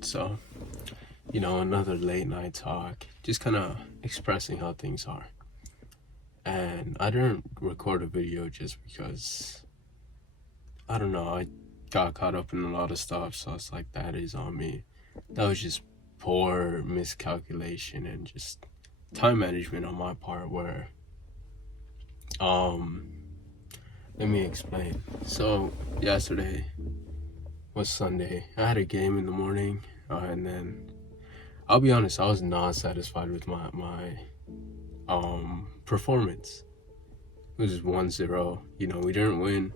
So, another late night talk, just kind of expressing how things are. And I didn't record a video just because, I don't know, I got caught up in a lot of stuff. So it's like, that is on me. That was just poor miscalculation and just time management on my part where, um, let me explain. So, yesterday was Sunday. I had a game in the morning, and then I'll be honest, I was not satisfied with my performance. It was 1-0. We didn't win.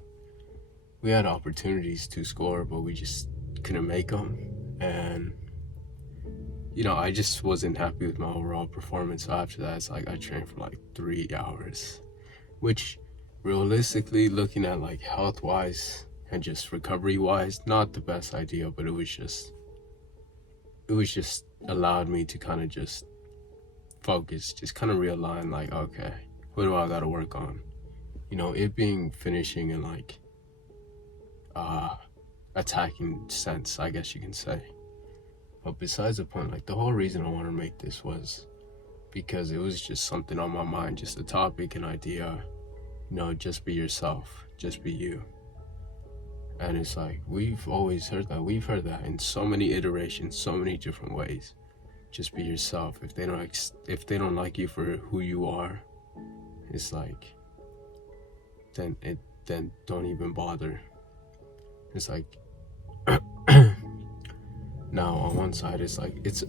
We had opportunities to score, but we just couldn't make them. And I just wasn't happy with my overall performance. So after that, it's like I trained for like 3 hours, which realistically, looking at like health wise and just recovery wise, not the best idea, but it was just allowed me to kind of just focus, just kind of realign, like, okay, what do I got to work on? It being finishing in like attacking sense, I guess you can say. But besides the point, like the whole reason I want to make this was because it was just something on my mind, just a topic, an idea. Just be yourself, just be you. And it's like, we've always heard that. We've heard that in so many iterations, so many different ways. Just be yourself. If they don't like you for who you are, it's like, then don't even bother. It's like, now on one side, it's like, it's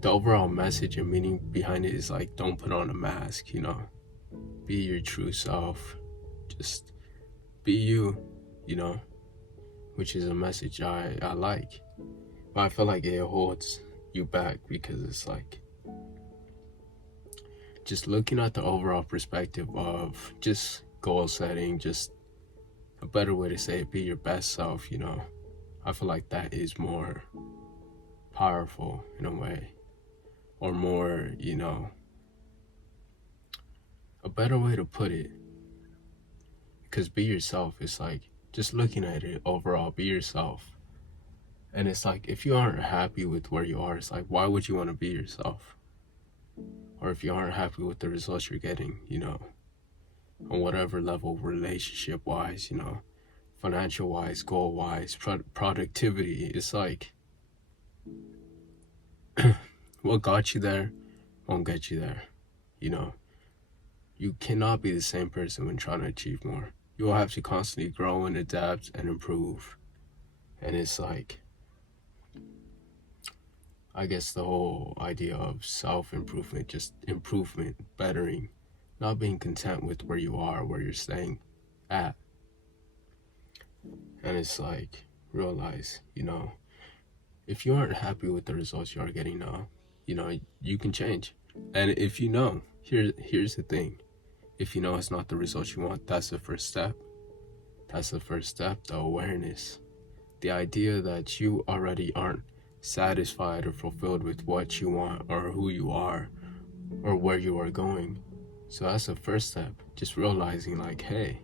the overall message and meaning behind it is like, don't put on a mask. Be your true self. Just be you. Which is a message I like. But I feel like it holds you back because it's like, just looking at the overall perspective of just goal setting, just a better way to say it, be your best self. I feel like that is more powerful in a way, or more, a better way to put it. Because be yourself is like, just looking at it overall, be yourself. And it's like, if you aren't happy with where you are, it's like, why would you want to be yourself? Or if you aren't happy with the results you're getting, on whatever level, relationship wise, financial wise, goal wise, productivity, it's like, what got you there won't get you there. You cannot be the same person when trying to achieve more. You will have to constantly grow and adapt and improve. And it's like, I guess the whole idea of self-improvement, just improvement, bettering, not being content with where you are, where you're staying at. And it's like, realize, if you aren't happy with the results you are getting now, you can change. And if here's the thing. If it's not the results you want, that's the first step. That's the first step, the awareness. The idea that you already aren't satisfied or fulfilled with what you want or who you are or where you are going. So that's the first step. Just realizing like, hey,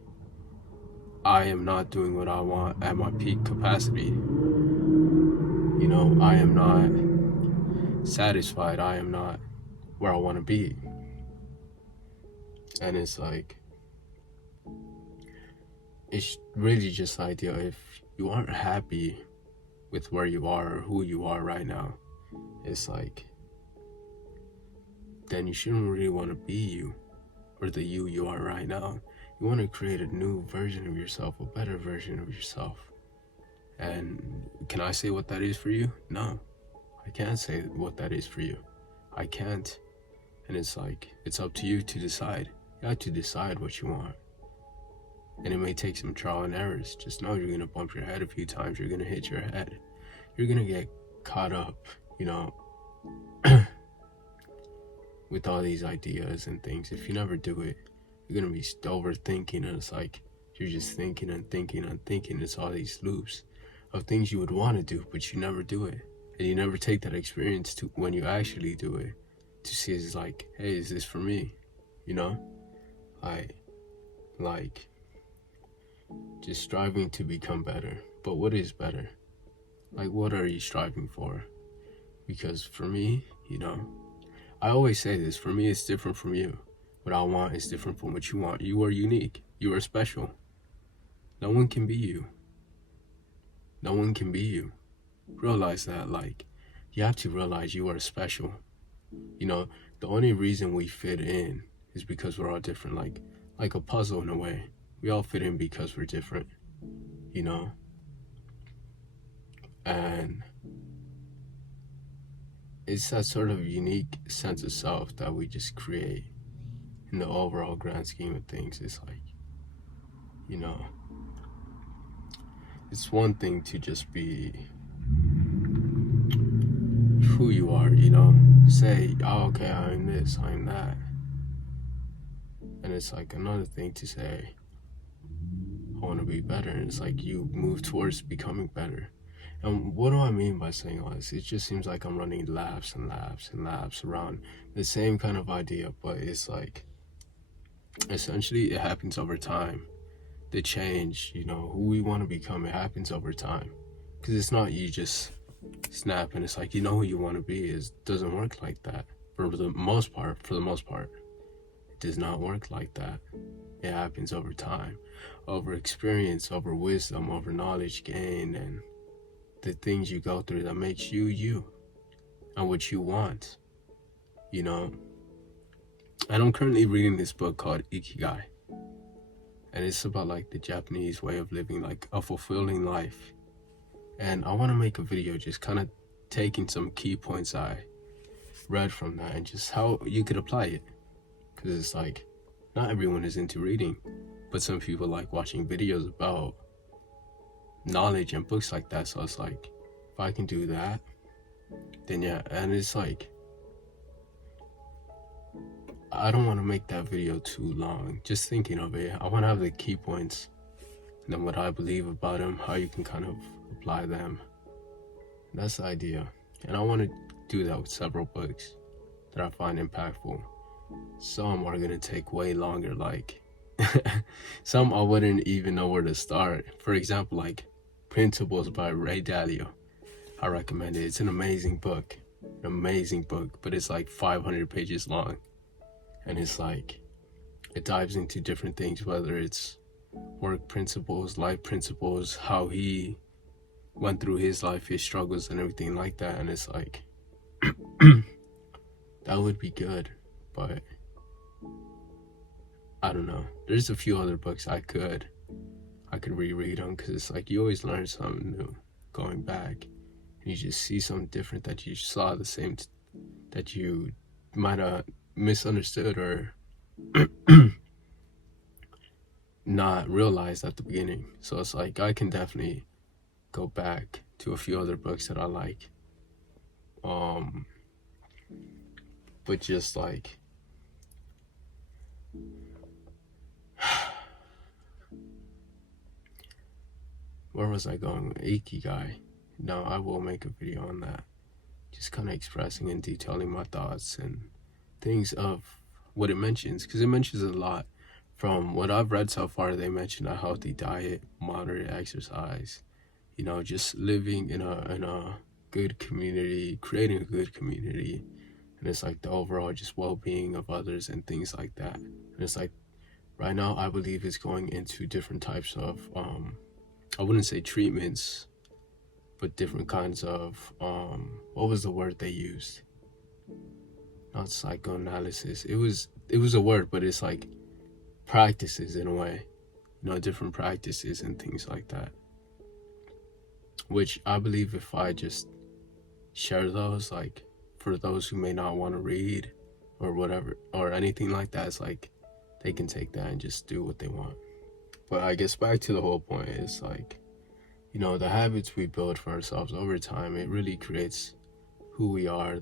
I am not doing what I want at my peak capacity. I am not satisfied. I am not where I want to be. And it's like, it's really just the idea, if you aren't happy with where you are or who you are right now, it's like, then you shouldn't really want to be you, or the you are right now. You want to create a new version of yourself, a better version of yourself. And can I say what that is for you? No, I can't say what that is for you. I can't. And it's like, it's up to you to decide. You have to decide what you want. And it may take some trial and errors. Just know you're going to bump your head a few times. You're going to hit your head. You're going to get caught up, with all these ideas and things. If you never do it, you're going to be overthinking. And it's like, you're just thinking and thinking and thinking. It's all these loops of things you would want to do, but you never do it. And you never take that experience to when you actually do it, to see it's like, hey, is this for me? Like just striving to become better. But what is better? Like, what are you striving for? Because for me, I always say this, for me, it's different from you. What I want is different from what you want. You are unique. You are special. No one can be you. No one can be you. Realize that, like, you have to realize you are special. The only reason we fit in is because we're all different, like a puzzle in a way. We all fit in because we're different, and it's that sort of unique sense of self that we just create in the overall grand scheme of things. It's like, it's one thing to just be who you are, say, oh, okay, I'm this, I'm that. And it's like another thing to say, I want to be better. And it's like you move towards becoming better. And what do I mean by saying all this? It just seems like I'm running laps and laps and laps around the same kind of idea, but it's like, essentially, it happens over time. The change, who we want to become, it happens over time. Because it's not you just snap and it's like, who you want to be. It doesn't work like that. For the most part, it does not work like that. It happens over time, over experience, over wisdom, over knowledge gained, and the things you go through that makes you you and what you want, And I'm currently reading this book called Ikigai, and it's about like the Japanese way of living, like a fulfilling life. And I want to make a video just kind of taking some key points I read from that and just how you could apply it, because it's like not everyone is into reading, but some people like watching videos about knowledge and books like that. So it's like, if I can do that, then yeah. And it's like, I don't want to make that video too long. Just thinking of it, I want to have the key points and then what I believe about them, how you can kind of apply them. That's the idea. And I want to do that with several books that I find impactful. Some are going to take way longer, like some I wouldn't even know where to start. For example, like Principles by Ray Dalio. I recommend it. It's an amazing book, but it's like 500 pages long. And it's like, it dives into different things, whether it's work principles, life principles, how he went through his life, his struggles and everything like that. And it's like, that would be good, but I don't know. There's a few other books I could reread them, because it's like you always learn something new going back, and you just see something different that you saw the same, that you might have misunderstood or not realized at the beginning. So it's like I can definitely go back to a few other books that I like, but just like where was I going with Ikigai? No, I will make a video on that, just kind of expressing and detailing my thoughts and things of what it mentions, because it mentions a lot. From what I've read so far, they mention a healthy diet, moderate exercise, just living in a good community, creating a good community, and it's like the overall just well-being of others and things like that. And it's like right now I believe it's going into different types of I wouldn't say treatments, but different kinds of what was the word they used? Not psychoanalysis. It was a word, but it's like practices in a way, different practices and things like that, which I believe if I just share those, like for those who may not want to read or whatever or anything like that, it's like they can take that and just do what they want. But I guess back to the whole point is like, the habits we build for ourselves over time, it really creates who we are.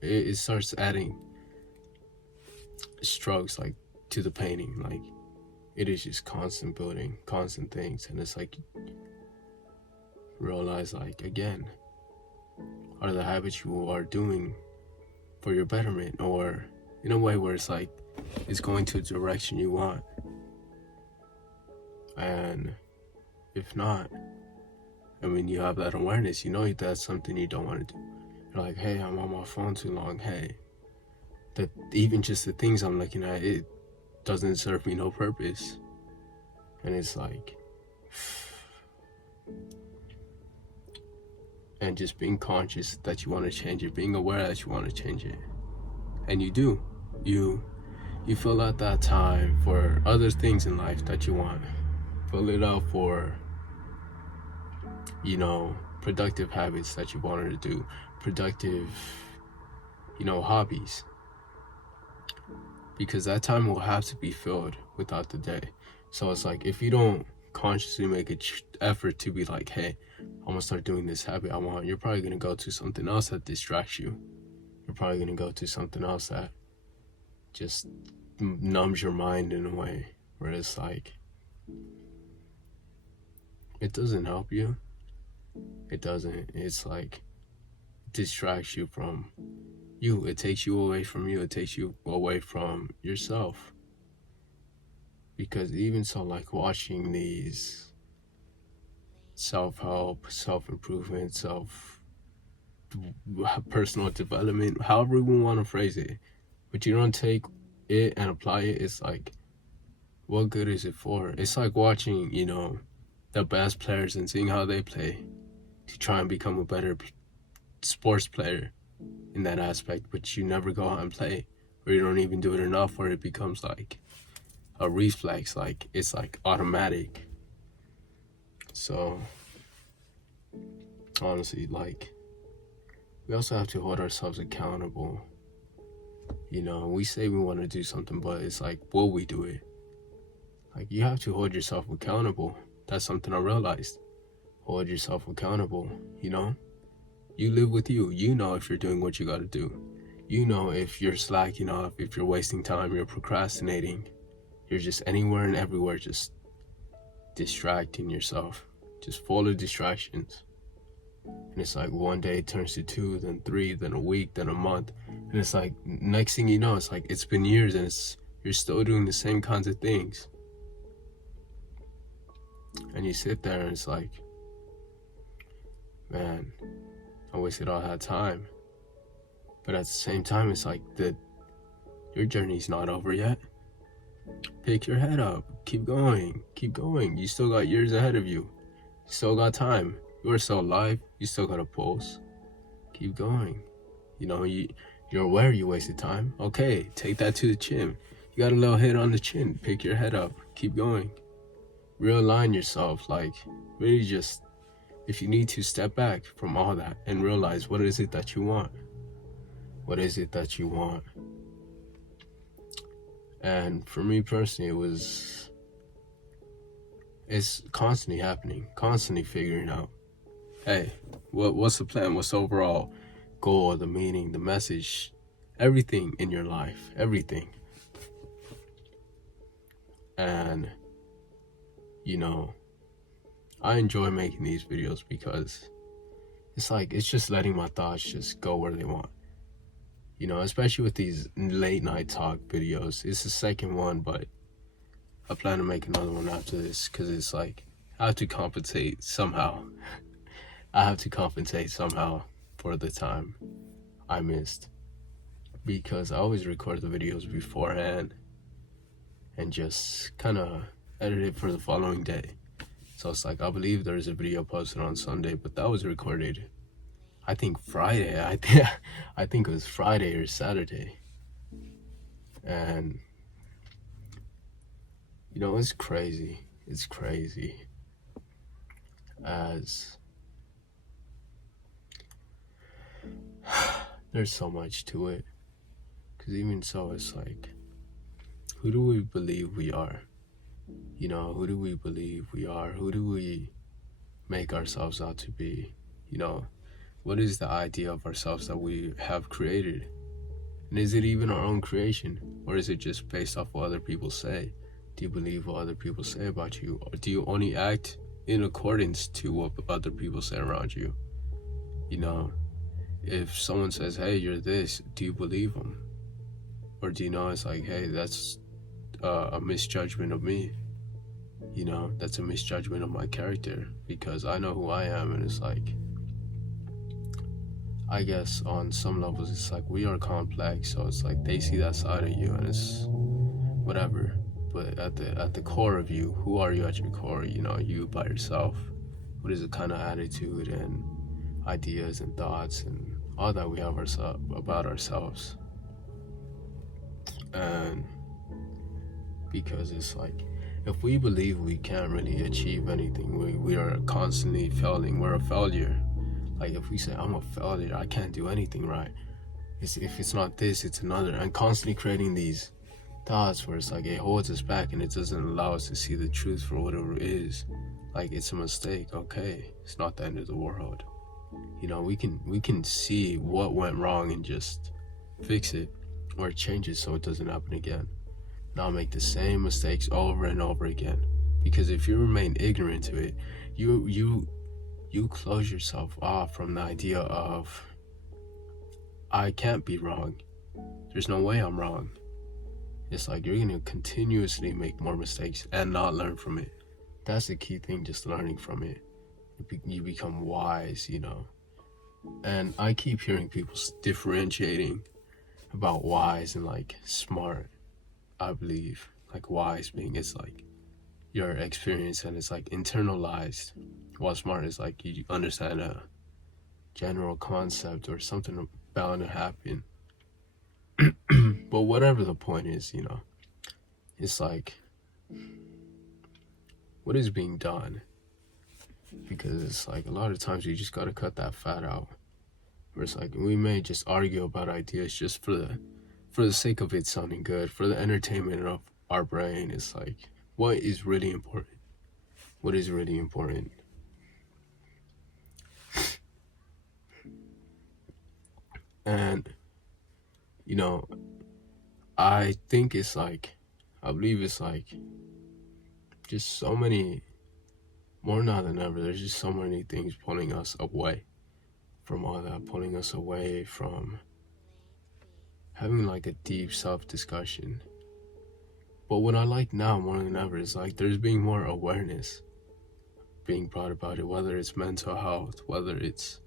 It starts adding strokes like to the painting. Like it is just constant building, constant things. And it's like, realize like, again, are the habits you are doing for your betterment, or in a way where it's like it's going to a direction you want? And if not, And when you have that awareness, you know that's something you don't want to do. You're like, hey, I'm on my phone too long. Hey, that even just the things I'm looking at, it doesn't serve me no purpose. And it's like, and just being conscious that you want to change it, being aware that you want to change it. And you do. You fill out that time for other things in life that you want. Fill it out for, productive habits that you wanted to do, productive, hobbies. Because that time will have to be filled without the day. So it's like, if you don't consciously make an effort to be like, hey, I'm gonna start doing this habit I want, you're probably gonna go to something else that distracts you. You're probably gonna go to something else that just numbs your mind in a way where it's like, it doesn't help you. It doesn't. It's like, it distracts you from you. It takes you away from you. It takes you away from yourself. Because even so, like watching these self-help, self-improvement, personal development, however we want to phrase it, but you don't take it and apply it, it's like, what good is it for? It's like watching, the best players and seeing how they play to try and become a better sports player in that aspect, but you never go out and play, or you don't even do it enough where it becomes like a reflex, like it's like automatic. So honestly, like, we also have to hold ourselves accountable. We say we want to do something, but it's like, will we do it? Like, you have to hold yourself accountable. That's something I realized. Hold yourself accountable. You live with you. You know if you're doing what you got to do. You know if you're slacking off, if you're wasting time, you're procrastinating, you're just anywhere and everywhere, just distracting yourself, just full of distractions. And it's like, one day it turns to 2, then 3, then a week, then a month, and it's like, next thing you know, it's like, it's been years and you're still doing the same kinds of things. And you sit there and it's like, man, I wasted all that time. But at the same time, it's like, your journey's not over yet. Pick your head up, keep going. You still got years ahead of you. You still got time. You are still alive. You still got a pulse. Keep going. You're aware you wasted time. Okay, take that to the chin. You got a little hit on the chin. Pick your head up. Keep going. Realign yourself. Like, really just, if you need to, step back from all that and realize, what is it that you want? What is it that you want? And for me personally, it's constantly happening, constantly figuring out, hey, what's the plan? What's the overall goal, the meaning, the message, everything in your life, everything. And, I enjoy making these videos because it's like, it's just letting my thoughts just go where they want. Especially with these late night talk videos. It's the second one, but I plan to make another one after this, because it's like, I have to compensate somehow. I have to compensate somehow for the time I missed, because I always record the videos beforehand and just kind of edit it for the following day. So it's like, I believe there's a video posted on Sunday, but that was recorded, I think, Friday. I think it was Friday or Saturday. And it's crazy. It's crazy. As there's so much to it. Because even so, it's like, who do we believe we are? Who do we believe we are? Who do we make ourselves out to be? What is the idea of ourselves that we have created? And is it even our own creation? Or is it just based off what other people say? Do you believe what other people say about you? Or do you only act in accordance to what other people say around you? If someone says, hey, you're this, do you believe them? Or do it's like, hey, that's a misjudgment of me? You know, that's a misjudgment of my character because I know who I am, and it's like, I guess on some levels it's like we are complex, so it's like they see that side of you and it's whatever. But at the core of you, who are you at your core? You know, you by yourself. What is the kind of attitude and ideas and thoughts and all that we have about ourselves? And because it's like, if we believe we can't really achieve anything, we are constantly failing, we're a failure. Like if we say, I'm a failure, I can't do anything right. If it's not this, it's another. And constantly creating these thoughts where it's like it holds us back and it doesn't allow us to see the truth for whatever it is. Like it's a mistake, okay, it's not the end of the world. You know, we can see what went wrong and just fix it or change it so it doesn't happen again. Not make the same mistakes over and over again. Because if you remain ignorant to it, you close yourself off from the idea of, I can't be wrong. There's no way I'm wrong. It's like you're gonna continuously make more mistakes and not learn from it. That's the key thing, just learning from it. You become wise, you know. And I keep hearing people differentiating about wise and like smart. I believe like wise being it's like your experience and it's like internalized, while smart is like you understand a general concept or something bound to happen. But whatever the point is, you know, it's like, what is being done? Because it's like a lot of times you just gotta cut that fat out. Where it's like we may just argue about ideas just for the sake of it sounding good, for the entertainment of our brain. It's like, what is really important? What is really important? And you know, I think it's like, I believe it's like just so many, more now than ever, there's just so many things pulling us away from all that, pulling us away from having like a deep self-discussion. But what I like now more than ever is like there's being more awareness being brought about it, whether it's mental health, whether it's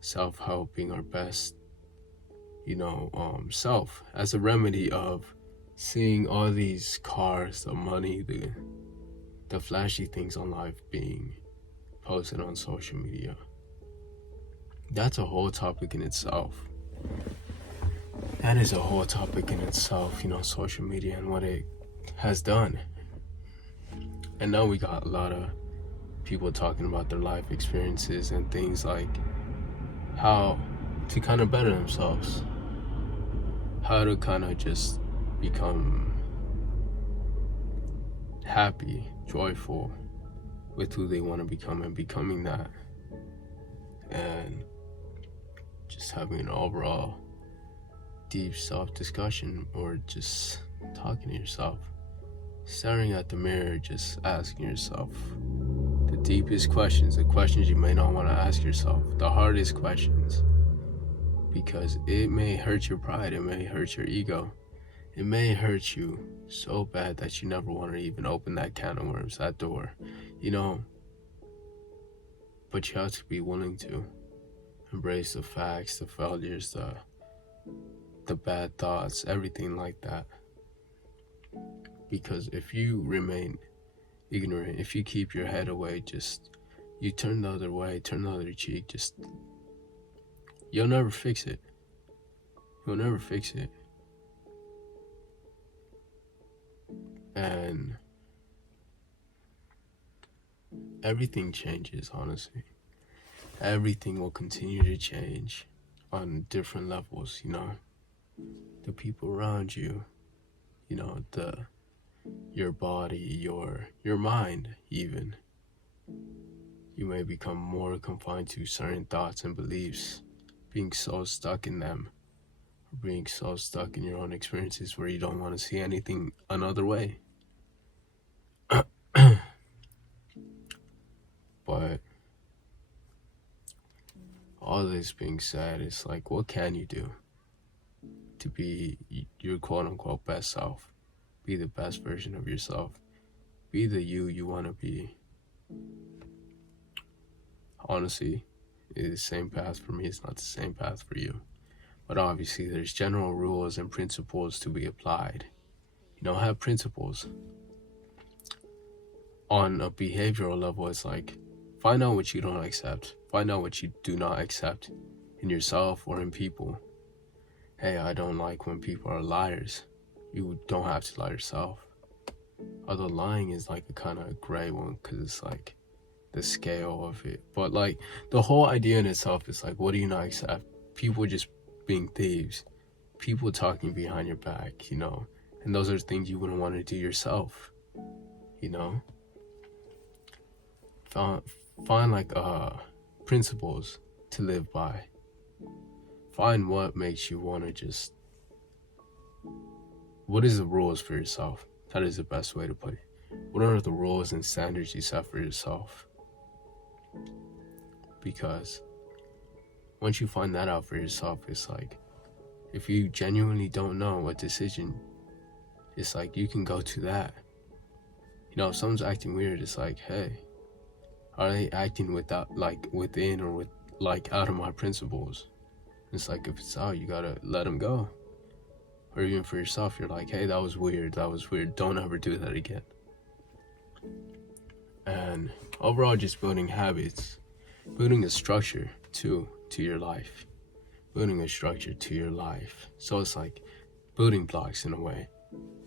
self-help, being our best, you know, self, as a remedy of seeing all these cars, the money, the flashy things on life being posted on social media. That's a whole topic in itself. That is a whole topic in itself, you know, social media and what it has done. And now we got a lot of people talking about their life experiences and things like how to kind of better themselves, how to kind of just become happy, joyful with who they want to become and becoming that, and just having an overall deep self-discussion, or just talking to yourself, staring at the mirror, just asking yourself the deepest questions, the questions you may not want to ask yourself, the hardest questions, because it may hurt your pride, it may hurt your ego, it may hurt you so bad that you never want to even open that can of worms, that door, you know. But you have to be willing to embrace the facts, the failures, the bad thoughts, everything like that. Because if you remain ignorant, if you keep your head away, just you turn the other way, turn the other cheek, just you'll never fix it. You'll never fix it. And everything changes, honestly. Everything will continue to change on different levels, you know. The people around you, you know, your body, your mind even. You may become more confined to certain thoughts and beliefs, being so stuck in them, or being so stuck in your own experiences where you don't want to see anything another way. But all this being said, it's like, what can you do to be your quote-unquote best self? Be the best version of yourself. Be the you want to be. Honestly, it's the same path for me. It's not the same path for you. But obviously, there's general rules and principles to be applied. Have principles. On a behavioral level, it's like, find out what you don't accept. Find out what you do not accept in yourself or in people. Hey, I don't like when people are liars. You don't have to lie yourself. Although lying is like a kind of gray one, because it's like the scale of it. But like the whole idea in itself is like, what do you not accept? People just being thieves. People talking behind your back, And those are things you wouldn't want to do yourself, Find like principles to live by. Find what makes you want to just... What is the rules for yourself? That is the best way to put it. What are the rules and standards you set for yourself? Because once you find that out for yourself, it's like, if you genuinely don't know what decision, it's like you can go to that. If someone's acting weird, it's like, hey, are they acting without, like, within or with, like, out of my principles? It's like, if it's out, you gotta let them go. Or even for yourself, you're like, hey, that was weird. Don't ever do that again. And overall, just building habits, building a structure to your life, building a structure to your life. So it's like building blocks in a way.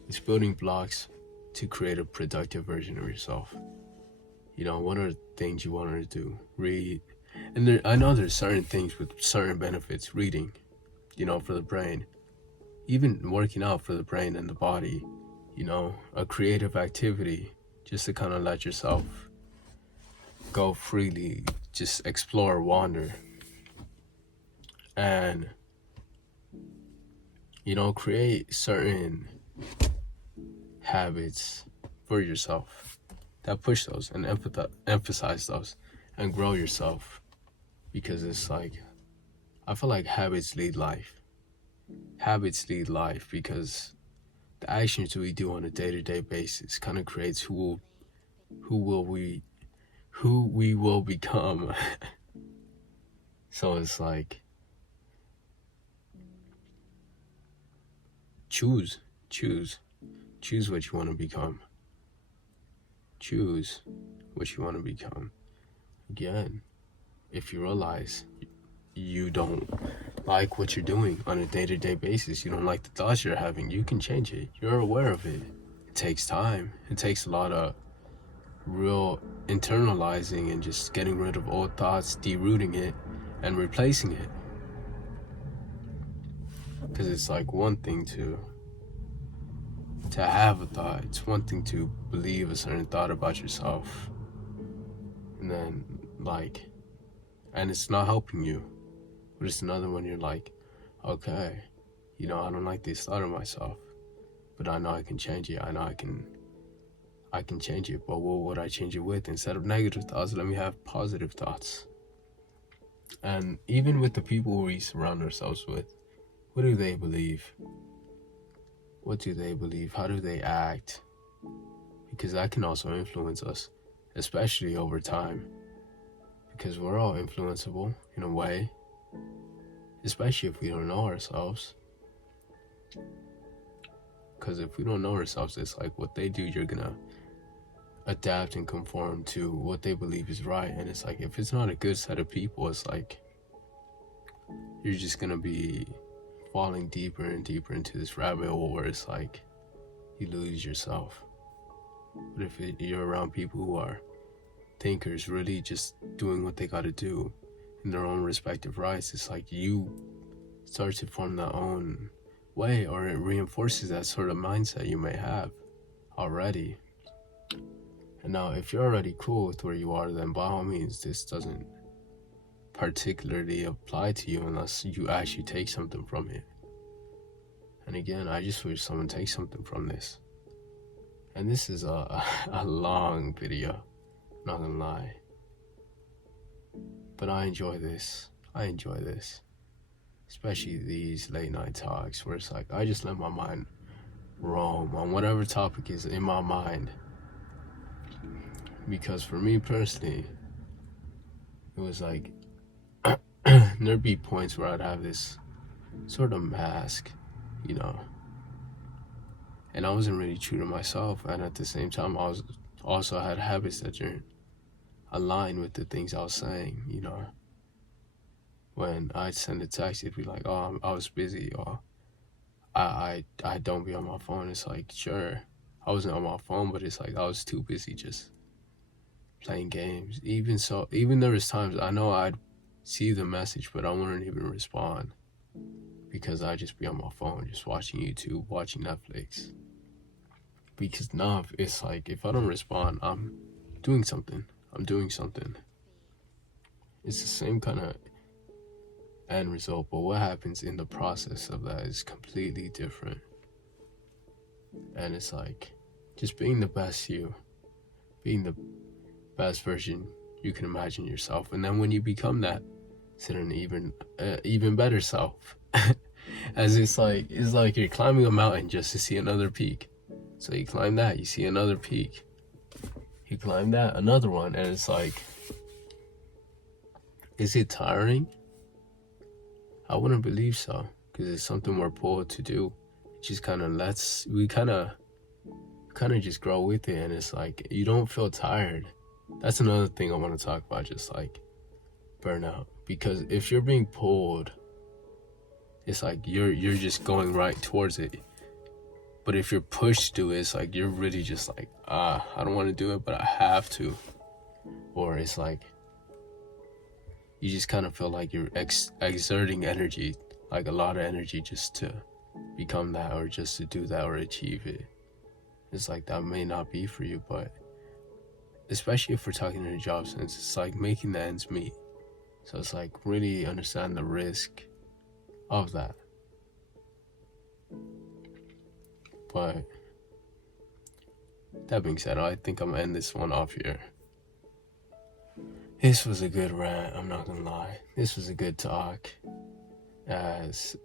It's building blocks to create a productive version of yourself. What are the things you want to do? Read. And I know there's certain things with certain benefits. Reading, for the brain. Even working out for the brain and the body. A creative activity, just to kind of let yourself go freely, just explore, wander. And, create certain habits for yourself that push those and emphasize those and grow yourself. Because it's like, I feel like habits lead life. Habits lead life because the actions we do on a day-to-day basis kind of creates who we will become. So it's like, choose what you want to become. Choose what you want to become. Again, if you realize you don't like what you're doing on a day-to-day basis, you don't like the thoughts you're having, you can change it. You're aware of it. It takes time. It takes a lot of real internalizing and just getting rid of old thoughts, derooting it, and replacing it. Because it's like one thing to have a thought. It's one thing to believe a certain thought about yourself. And then, and it's not helping you. But it's another one you're like, okay, I don't like this thought of myself. But I know I can change it. I know I can change it. But what would I change it with? Instead of negative thoughts, let me have positive thoughts. And even with the people we surround ourselves with, what do they believe? What do they believe? How do they act? Because that can also influence us, especially over time. Because we're all influenceable in a way, especially if we don't know ourselves. Because if we don't know ourselves, it's like what they do, you're gonna adapt and conform to what they believe is right. And it's like, if it's not a good set of people, it's like you're just gonna be falling deeper and deeper into this rabbit hole where it's like you lose yourself. But if you're around people who are thinkers, really just doing what they gotta do in their own respective rights, it's like you start to form that own way, or it reinforces that sort of mindset you may have already. And now, if you're already cool with where you are, then by all means, this doesn't particularly apply to you unless you actually take something from it. And again, I just wish someone takes something from this. And this is a long video, not gonna lie. But I enjoy this. Especially these late night talks where it's like I just let my mind roam on whatever topic is in my mind. Because for me personally, it was like there'd be points where I'd have this sort of mask, you know, and I wasn't really true to myself. And at the same time, I was also had habits that didn't align with the things I was saying, you know. When I'd send a text, it'd be like, "Oh, I was busy," or I don't be on my phone. It's like, sure, I wasn't on my phone, but it's like I was too busy just playing games. Even so, even there was times I know I'd see the message, but I wouldn't even respond because I'd just be on my phone, just watching YouTube, watching Netflix. Because now it's like if I don't respond, I'm doing something. I'm doing something. It's the same kind of end result, but what happens in the process of that is completely different. And it's like just being the best you, being the best version you can imagine yourself, and then when you become that, it's an even better self. As it's like you're climbing a mountain just to see another peak. So you climb that, you see another peak, you climb that, another one, and it's like, is it tiring? I wouldn't believe so, because it's something we're pulled to do. It just kind of we kind of just grow with it, and it's like you don't feel tired. That's another thing I want to talk about, just like burnout. Because if you're being pulled, it's like you're just going right towards it. But if you're pushed to it, it's like you're really just like, I don't want to do it, but I have to. Or it's like you just kind of feel like you're exerting energy, like a lot of energy just to become that, or just to do that or achieve it. It's like that may not be for you, but especially if we're talking in a job sense, it's like making the ends meet. So it's like really understand the risk of that. But that being said, I think I'm gonna end this one off here. This was a good rant, I'm not gonna lie. This was a good talk. As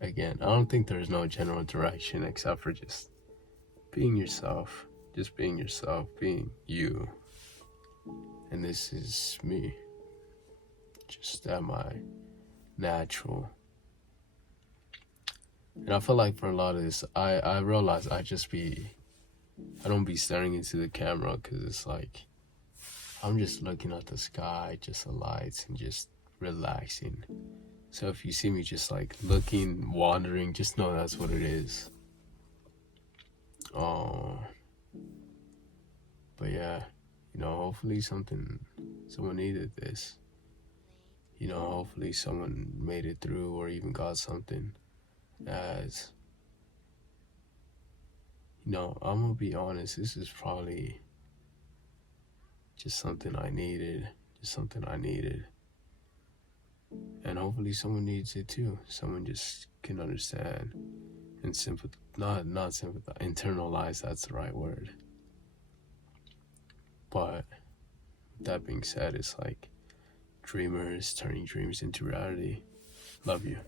again, I don't think there's no general direction except for just being yourself. Just being yourself, being you. And this is me. Just at my natural. And I feel like for a lot of this, I realize I don't be staring into the camera, because it's like I'm just looking at the sky, just the lights, and just relaxing. So if you see me just like looking, wandering, just know that's what it is. But yeah, you know, hopefully someone needed this. You know, hopefully someone made it through or even got something. As you know, I'm gonna be honest, this is probably just something I needed. And hopefully someone needs it too. Someone just can understand and not sympathize, internalize, that's the right word. But with that being said, it's like dreamers turning dreams into reality. Love you.